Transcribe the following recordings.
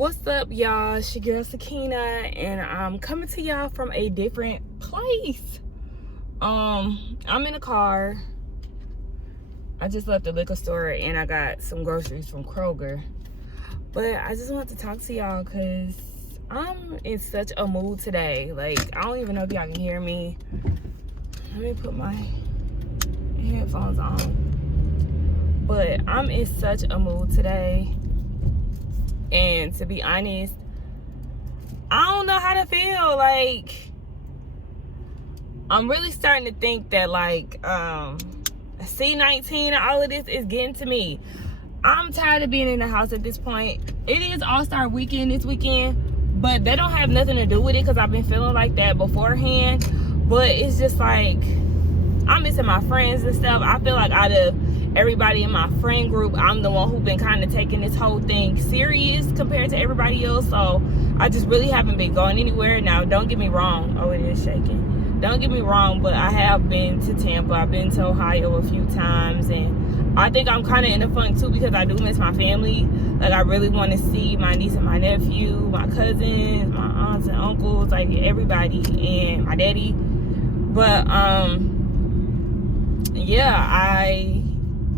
What's up, y'all? It's your girl Sakina, and I'm coming to y'all from a different place. I'm in a car. I just left the liquor store and I got some groceries from Kroger. But I just want to talk to y'all because I'm in such a mood today. Like, I don't even know if y'all can hear me. Let me put my headphones on. But I'm in such a mood today. And to be honest, I don't know how to feel. Like, I'm really starting to think that, like, C19 and all of this is getting to me. I'm tired of being in the house at this point. It is All-Star Weekend this weekend, but they don't have nothing to do with it because I've been feeling like that beforehand. But it's just like, I'm missing my friends and stuff. I feel like out of everybody in my friend group, I'm the one who's been kind of taking this whole thing serious compared to everybody else. So I just really haven't been going anywhere. Now, don't get me wrong. Oh, it is shaking. Don't get me wrong, but I have been to Tampa. I've been to Ohio a few times, and I think I'm kind of in a funk too because I do miss my family. Like, I really want to see my niece and my nephew, my cousins, my aunts and uncles, like everybody, and my daddy. But yeah, I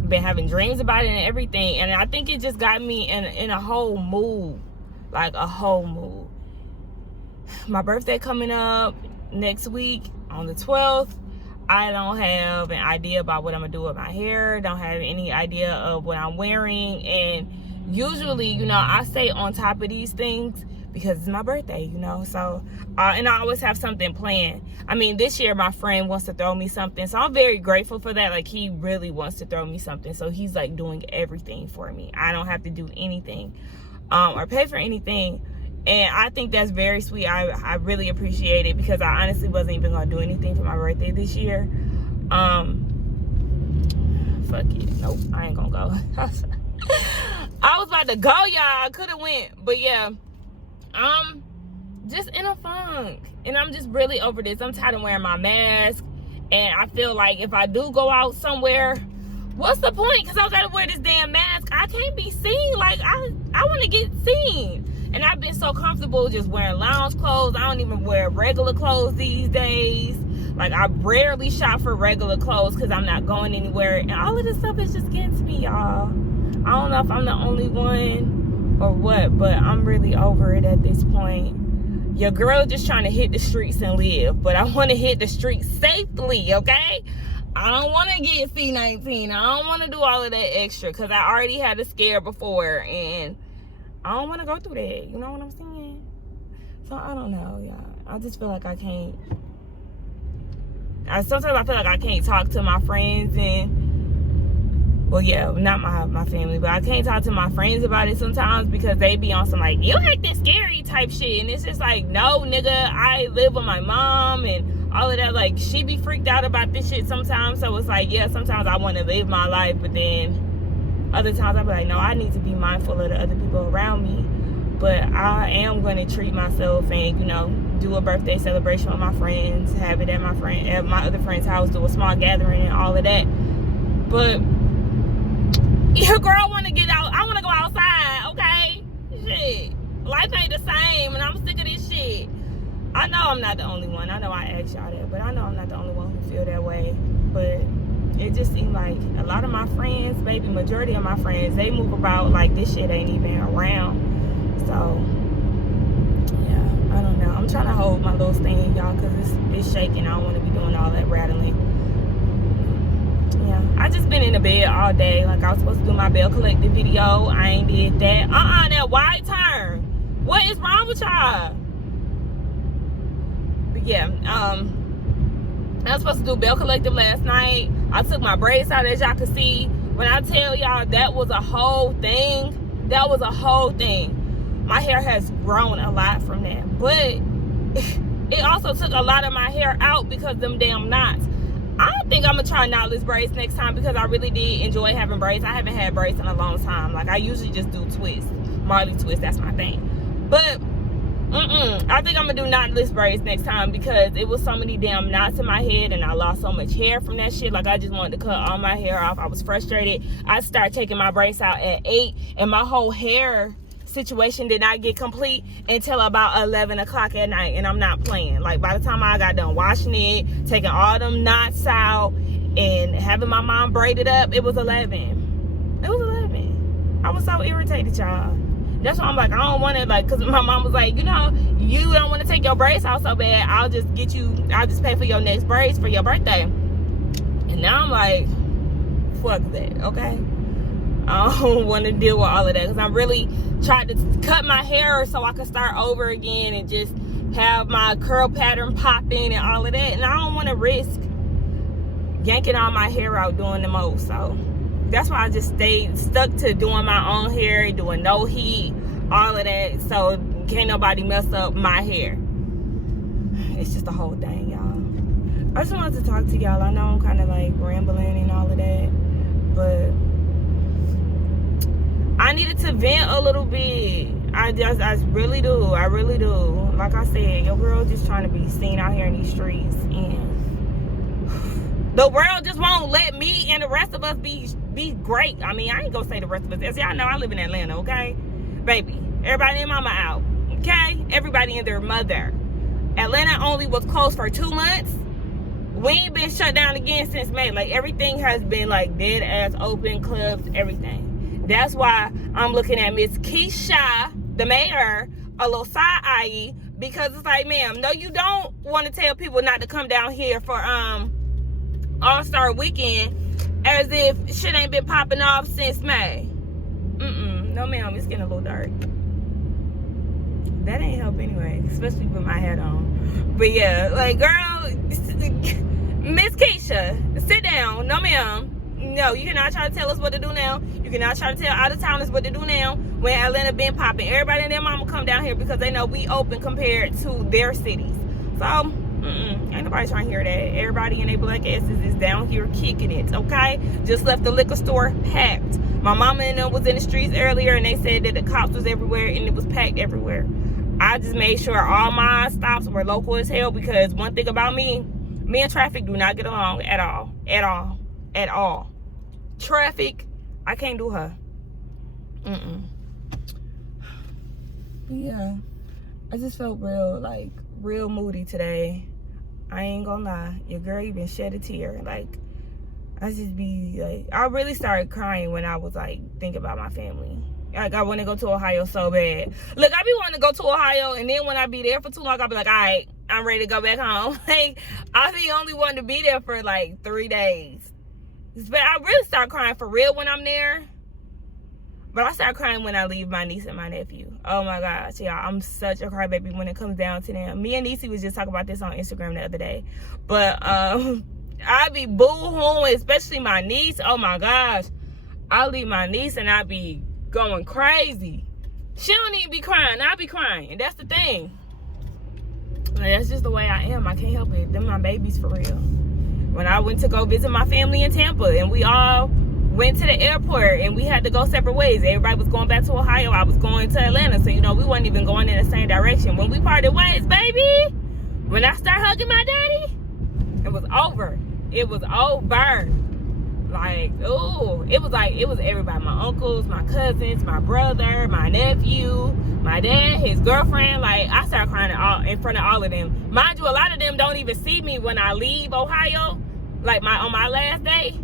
been having dreams about it and everything, and I think it just got me in a whole mood, like a whole mood. My birthday coming up next week on the 12th. I don't have an idea about what I'm gonna do with my hair, don't have any idea of what I'm wearing, and usually, you know, I stay on top of these things because it's my birthday, you know. So and I always have something planned. I mean, this year my friend wants to throw me something, so I'm very grateful for that. Like, he really wants to throw me something, so he's like doing everything for me. I don't have to do anything or pay for anything, and I think that's very sweet. I really appreciate it because I honestly wasn't even gonna do anything for my birthday this year. Fuck it, nope, I ain't gonna go. I was about to go, y'all. I could have went, but yeah, I'm just in a funk, and I'm just really over this. I'm tired of wearing my mask, and I feel like if I do go out somewhere, what's the point? Because I gotta wear this damn mask. I can't be seen. Like, I want to get seen, and I've been so comfortable just wearing lounge clothes. I don't even wear regular clothes these days. Like, I rarely shop for regular clothes because I'm not going anywhere, and all of this stuff is just getting to me, y'all. I don't know if I'm the only one or what, but I'm really over it at this point. Your girl just trying to hit the streets and live, but I want to hit the streets safely, okay? I don't want to get C19. I don't want to do all of that extra because I already had a scare before, and I don't want to go through that. You know what I'm saying? So I don't know, y'all. I just feel like I can't. Sometimes I feel like I can't talk to my friends and, well, yeah, not my family, but I can't talk to my friends about it sometimes because they be on some, like, you acting scary type shit. And it's just like, no, nigga, I live with my mom and all of that. Like, she be freaked out about this shit sometimes. So it's like, yeah, sometimes I want to live my life, but then other times I be like, no, I need to be mindful of the other people around me. But I am going to treat myself and, you know, do a birthday celebration with my friends, have it at my other friend's house, do a small gathering and all of that. But your girl want to get out. I want to go outside, okay? Shit. Life ain't the same, and I'm sick of this shit. I know I'm not the only one. I know I asked y'all that, but I know I'm not the only one who feel that way. But it just seemed like a lot of my friends, maybe majority of my friends, they move about like this shit ain't even around. So, yeah, I don't know. I'm trying to hold my little stand, y'all, because it's shaking. I don't want to be doing all that rattling. Yeah, I just been in the bed all day. Like, I was supposed to do my Bell Collective video. I ain't did that. That wide turn. What is wrong with y'all? But yeah, I was supposed to do Bell Collective last night. I took my braids out, as y'all can see. When I tell y'all that was a whole thing, that was a whole thing. My hair has grown a lot from that. But it also took a lot of my hair out because them damn knots. I think I'm gonna try knotless braids next time because I really did enjoy having braids. I haven't had braids in a long time. Like, I usually just do twists, Marley twist, that's my thing. But I think I'm gonna do knotless braids next time because it was so many damn knots in my head and I lost so much hair from that shit. Like, I just wanted to cut all my hair off. I was frustrated. I started taking my braids out at 8 and my whole hair situation did not get complete until about 11 o'clock at night, and I'm not playing. Like, by the time I got done washing it, taking all them knots out, and having my mom braid it up, it was 11. It was 11. I was so irritated, y'all. That's why I'm like, I don't want to, like, because my mom was like, you know, you don't want to take your braids out so bad. I'll just pay for your next braids for your birthday. And now I'm like, fuck that, okay? I don't want to deal with all of that, because I'm really trying to cut my hair so I can start over again and just have my curl pattern popping and all of that. And I don't want to risk yanking all my hair out doing the most. So that's why I just stayed stuck to doing my own hair, doing no heat, all of that, so can't nobody mess up my hair. It's just the whole thing, y'all. I just wanted to talk to y'all. I know I'm kind of like rambling and all of that, but I needed to vent a little bit. I really do. I really do. Like I said, your girl just trying to be seen out here in these streets, and the world just won't let me and the rest of us be great. I mean, I ain't gonna say the rest of us. As y'all know, I live in Atlanta, okay? Baby, everybody and mama out, okay? Everybody and their mother. Atlanta only was closed for 2 months. We ain't been shut down again since May. Like, everything has been like dead ass open, clubs, everything. That's why I'm looking at Miss Keisha, the mayor, a little side-eye, because it's like, ma'am, no, you don't want to tell people not to come down here for All-Star Weekend as if shit ain't been popping off since May. No, ma'am, it's getting a little dark. That ain't help anyway, especially with my hat on. But yeah, like, girl, Miss Keisha, sit down. No, ma'am. No, you cannot try to tell us what to do now. You cannot try to tell out-of-towners what to do now when Atlanta been popping. Everybody and their mama come down here because they know we open compared to their cities. So, ain't nobody trying to hear that. Everybody in their black asses is down here kicking it, okay? Just left the liquor store packed. My mama and them was in the streets earlier, and they said that the cops was everywhere and it was packed everywhere. I just made sure all my stops were local as hell, because one thing about me and traffic do not get along at all. At all. At all. Traffic, I can't do her. Yeah, I just felt real moody today. I ain't gonna lie, your girl even shed a tear. Like, I just be like, I really started crying when I was like thinking about my family. Like, I want to go to Ohio so bad. Look, I be wanting to go to Ohio, and then when I be there for too long, I'll be like, all right, I'm ready to go back home. Like, I be only wanting to be there for like 3 days. But I really start crying for real when I'm there. But I start crying when I leave my niece and my nephew. Oh my gosh, y'all, I'm such a crybaby when it comes down to them. Me and Niecy was just talking about this on Instagram the other day. But I be boo-hooing, especially my niece. Oh my gosh. I leave my niece and I be going crazy. She don't even be crying. I be crying. And that's the thing. That's just the way I am. I can't help it. Them my babies for real. When I went to go visit my family in Tampa, and we all went to the airport, and we had to go separate ways. Everybody was going back to Ohio. I was going to Atlanta. So, you know, we wasn't even going in the same direction. When we parted ways, baby, when I started hugging my daddy, it was over. It was over. Like, ooh, it was everybody. My uncles, my cousins, my brother, my nephew, my dad, his girlfriend. Like, I started crying in front of all of them. Mind you, a lot of them don't even see me when I leave Ohio. Like, on my last day,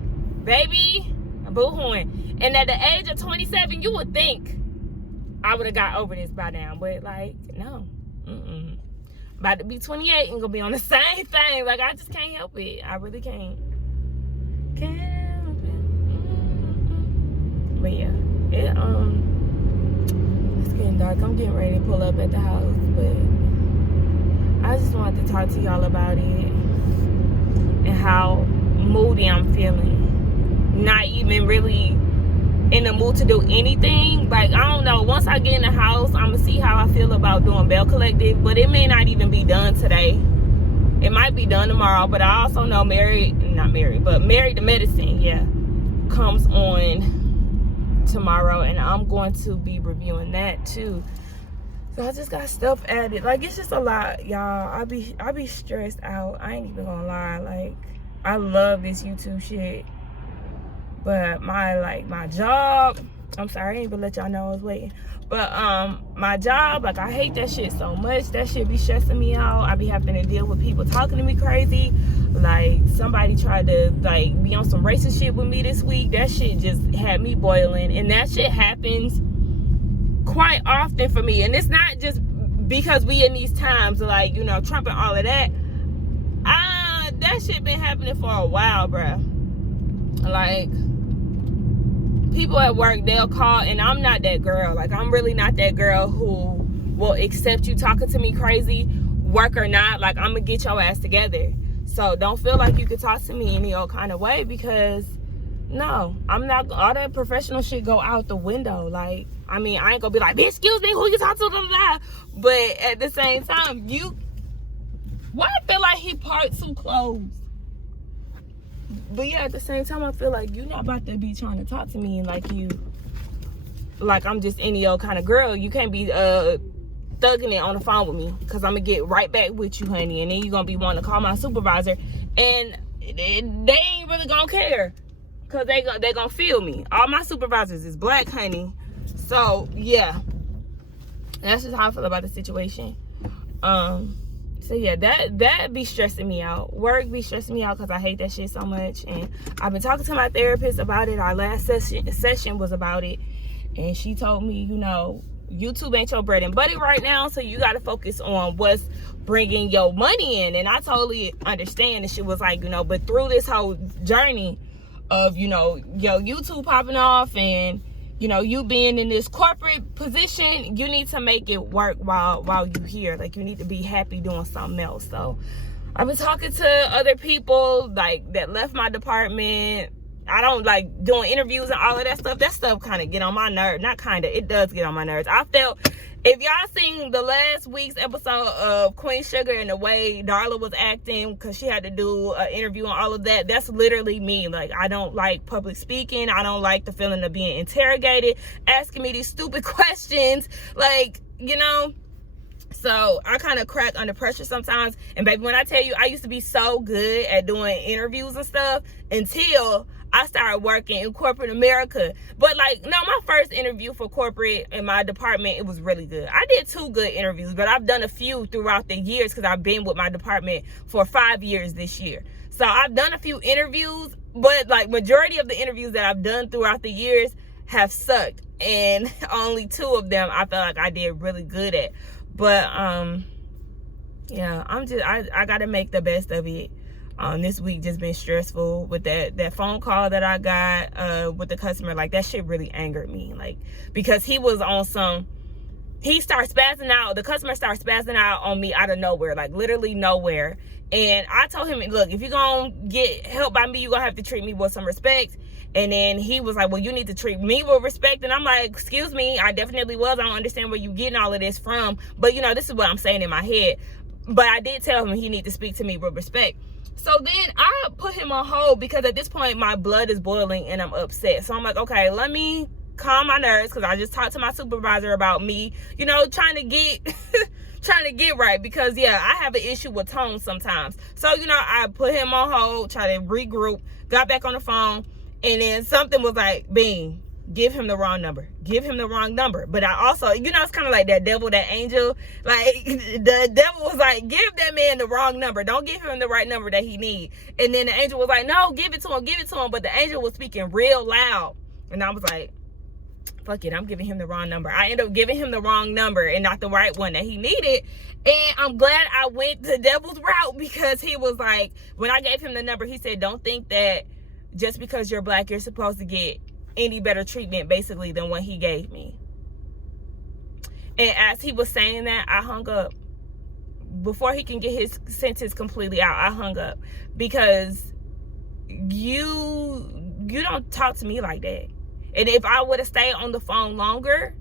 baby, boo-hooing. And at the age of 27, you would think I would have got over this by now. But, like, no. About to be 28 and gonna be on the same thing. Like, I just can't help it. I really can't. Can't help it. But yeah, it's getting dark. I'm getting ready to pull up at the house, but I just wanted to talk to y'all about it and how moody I'm feeling. Not even really in the mood to do anything. Like, I don't know, once I get in the house, I'm gonna see how I feel about doing Bell Collective, but it may not even be done today. It might be done tomorrow. But I also know Married to Medicine, yeah, comes on tomorrow, and I'm going to be reviewing that too. So I just got stuff added. Like, it's just a lot, y'all. I be stressed out. I ain't even gonna lie. Like, I love this YouTube shit, but my job, I'm sorry, I ain't even let y'all know I was waiting. But my job, like, I hate that shit so much. That shit be stressing me out. I be having to deal with people talking to me crazy. Like, somebody tried to, like, be on some racist shit with me this week. That shit just had me boiling. And that shit happens quite often for me. And it's not just because we in these times, like, you know, Trump and all of that. That shit been happening for a while, bruh. Like, people at work, they'll call, and I'm not that girl. Like, I'm really not that girl who will accept you talking to me crazy, work or not. Like, I'm gonna get your ass together. So don't feel like you can talk to me any old kind of way, because no, I'm not. All that professional shit go out the window. Like, I mean, I ain't gonna be like, bitch, excuse me, who you talk to? Blah, blah, blah. But at the same time, why I feel like he parked some clothes. But yeah, at the same time, I feel like you're not about to be trying to talk to me and like I'm just any old kind of girl. You can't be thugging it on the phone with me, because I'm gonna get right back with you, honey. And then you're gonna be wanting to call my supervisor, and they ain't really gonna care, because they gonna feel me. All my supervisors is black, honey. So yeah, that's just how I feel about the situation. So yeah, that be stressing me out. Work be stressing me out because I hate that shit so much. And I've been talking to my therapist about it. Our last session was about it, and she told me, you know, YouTube ain't your bread and butter right now, so you got to focus on what's bringing your money in. And I totally understand. And she was like, you know, but through this whole journey of, you know, your YouTube popping off and, you know, you being in this corporate position, you need to make it work while you here. Like, you need to be happy doing something else. So I've been talking to other people, like, that left my department. I don't like doing interviews and all of that stuff. That stuff kind of get on my nerves. Not kind of, it does get on my nerves. I felt, if y'all seen the last week's episode of Queen Sugar and the way Darla was acting, because she had to do an interview and all of that, that's literally me. Like, I don't like public speaking. I don't like the feeling of being interrogated, asking me these stupid questions. Like, you know, so I kind of crack under pressure sometimes. And baby, when I tell you, I used to be so good at doing interviews and stuff until I started working in corporate America. But like, no, my first interview for corporate in my department, it was really good. I did 2 good interviews, but I've done a few throughout the years, because I've been with my department for 5 years this year. So I've done a few interviews, but like, majority of the interviews that I've done throughout the years have sucked. And only 2 of them I felt like I did really good at. But yeah, I gotta make the best of it. This week just been stressful with that phone call that I got with the customer. Like, that shit really angered me, like, because he was on he starts spazzing out. The customer starts spazzing out on me out of nowhere, like literally nowhere. And I told him, look, if you're gonna get help by me, you're gonna have to treat me with some respect. And then he was like, well, you need to treat me with respect. And I'm like, excuse me, I definitely was. I don't understand where you getting all of this from. But, you know, this is what I'm saying in my head. But I did tell him he need to speak to me with respect. So then I put him on hold, because at this point my blood is boiling and I'm upset. So I'm like, okay, let me calm my nerves, because I just talked to my supervisor about me, you know, trying to get right, because yeah, I have an issue with tone sometimes. So, you know, I put him on hold, try to regroup, got back on the phone, and then something was like, bing, give him the wrong number. Give him the wrong number. But I also, you know, it's kind of like that devil, that angel. Like, the devil was like, give that man the wrong number. Don't give him the right number that he need. And then the angel was like, no, give it to him, give it to him. But the angel was speaking real loud. And I was like, fuck it, I'm giving him the wrong number. I ended up giving him the wrong number and not the right one that he needed. And I'm glad I went the devil's route, because he was like, when I gave him the number, he said, don't think that just because you're black, you're supposed to get any better treatment, basically, than what he gave me. And as he was saying that, I hung up. Before he can get his sentence completely out, I hung up, because you don't talk to me like that. And if I would have stayed on the phone longer,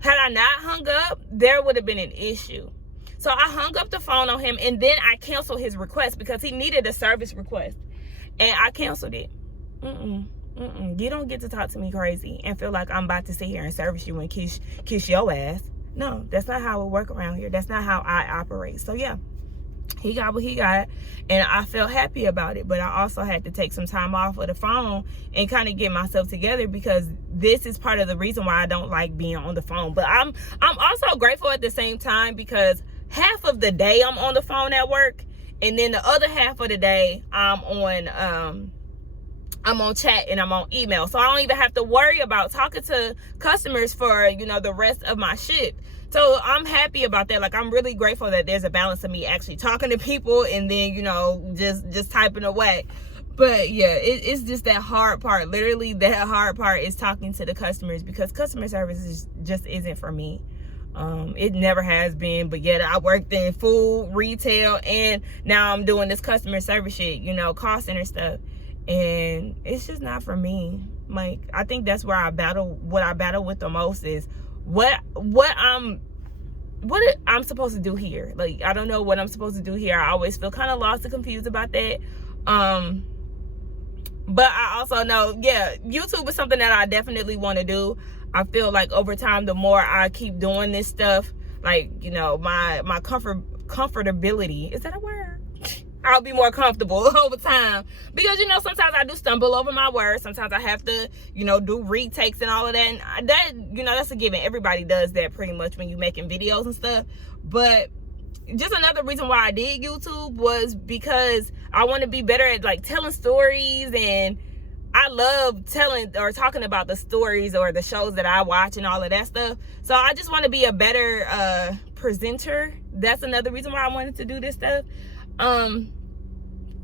had I not hung up, there would have been an issue. So I hung up the phone on him, and then I canceled his request, because he needed a service request. And I canceled it. You don't get to talk to me crazy and feel like I'm about to sit here and service you and kiss your ass. No, that's not how it work around here. That's not how I operate. So yeah, He got what he got, and I felt happy about it. But I also had to take some time off of the phone and kind of get myself together, because this is part of the reason why I don't like being on the phone. But I'm also grateful at the same time, because half of the day I'm on the phone at work, and then the other half of the day I'm on chat and I'm on email. So I don't even have to worry about talking to customers for, the rest of my shift. So I'm happy about that. Like, I'm really grateful that there's a balance of me actually talking to people and then, just typing away. But yeah, it's just that hard part. Literally, that hard part is talking to the customers, because customer service just isn't for me. It never has been. But yet I worked in food, retail, and now I'm doing this customer service shit, call center stuff. And it's just not for me. Like, I think that's where what I battle with the most is what I'm supposed to do here. Like, I don't know what I'm supposed to do here. I always feel kind of lost and confused about that. But I also know, YouTube is something that I definitely want to do. I feel like over time, the more I keep doing this stuff, like, my comfortability, is that a word? I'll be more comfortable over time, because sometimes I do stumble over my words. Sometimes I have to do retakes and all of that, and that's a given. Everybody does that pretty much when you making videos and stuff. But just another reason why I did YouTube was because I want to be better at like telling stories, and I love telling or talking about the stories or the shows that I watch and all of that stuff. So I just want to be a better presenter. That's another reason why I wanted to do this stuff.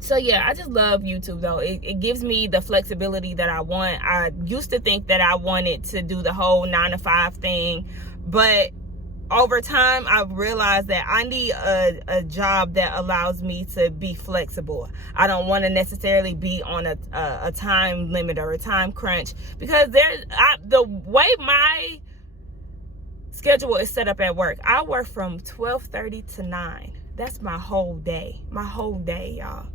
So yeah, I just love YouTube though. It gives me the flexibility that I want. I used to think that I wanted to do the whole 9-to-5 thing, but over time I've realized that I need a job that allows me to be flexible. I don't want to necessarily be on a time limit or a time crunch, because the way my schedule is set up at work, I work from 12:30 to 9. That's my whole day, y'all.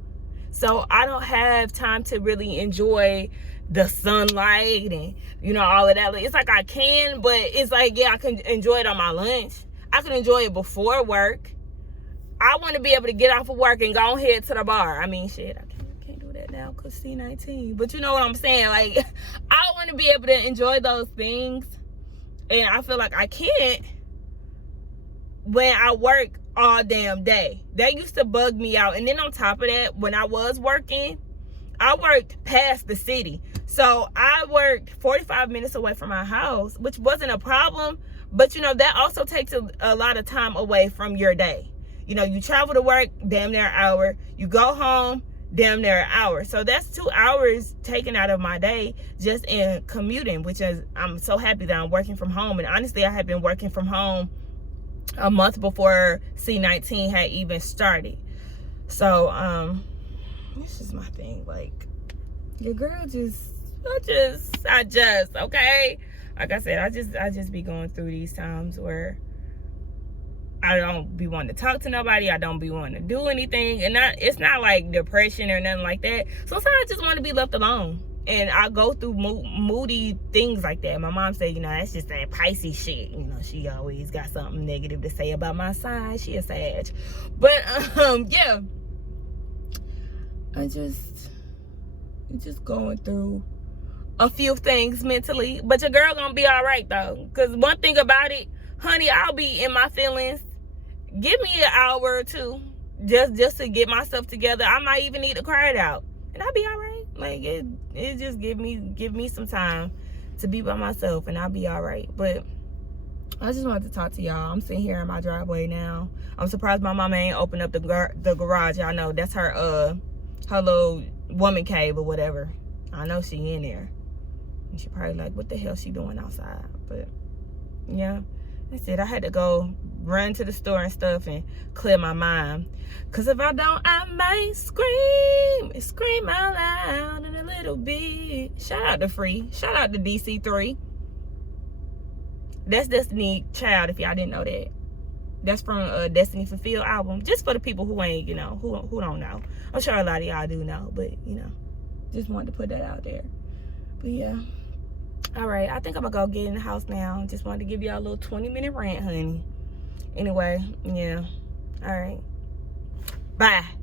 So I don't have time to really enjoy the sunlight and, all of that. It's like I can, but it's like, I can enjoy it on my lunch. I can enjoy it before work. I want to be able to get off of work and go ahead to the bar. I mean, shit, I can't do that now because C-19. But you know what I'm saying? Like, I want to be able to enjoy those things. And I feel like I can't when I work all damn day. That used to bug me out. And then on top of that, when I was working, I worked past the city. So I worked 45 minutes away from my house, which wasn't a problem. But, that also takes a lot of time away from your day. You travel to work, damn near an hour. You go home, damn near an hour. So that's 2 hours taken out of my day just in commuting, which is, I'm so happy that I'm working from home. And honestly, I had been working from home a month before C-19 had even started. So this is my thing. Like, your girl I just okay, like I said, I just be going through these times where I don't be wanting to talk to nobody. I don't be wanting to do anything, and it's not like depression or nothing like that. Sometimes I just want to be left alone, and I go through moody things like that. My mom said, that's just that Pisces shit. She always got something negative to say about my sign. She a Sag. But yeah, I'm just going through a few things mentally. But your girl gonna be all right though, because one thing about it, honey, I'll be in my feelings. Give me an hour or two just to get myself together. I might even need to cry it out, and I'll be all right. Like, it just give me some time to be by myself, and I'll be all right. But I just wanted to talk to y'all. I'm sitting here in my driveway now. I'm surprised my mama ain't opened up the garage. Y'all know that's her little woman cave or whatever. I know she in there, and she probably like, what the hell she doing outside? But yeah, that's it. I had to go run to the store and stuff and clear my mind, because if I don't, I might scream out loud in a little bit. Shout out to Free. Shout out to DC3. That's Destiny Child, if y'all didn't know that. That's from Destiny Fulfilled album. Just for the people who ain't, who don't know. I'm sure a lot of y'all do know, but just wanted to put that out there. But yeah, all right, I think I'm gonna go get in the house now. Just wanted to give y'all a little 20-minute rant, honey. Anyway, yeah, all right. Bye.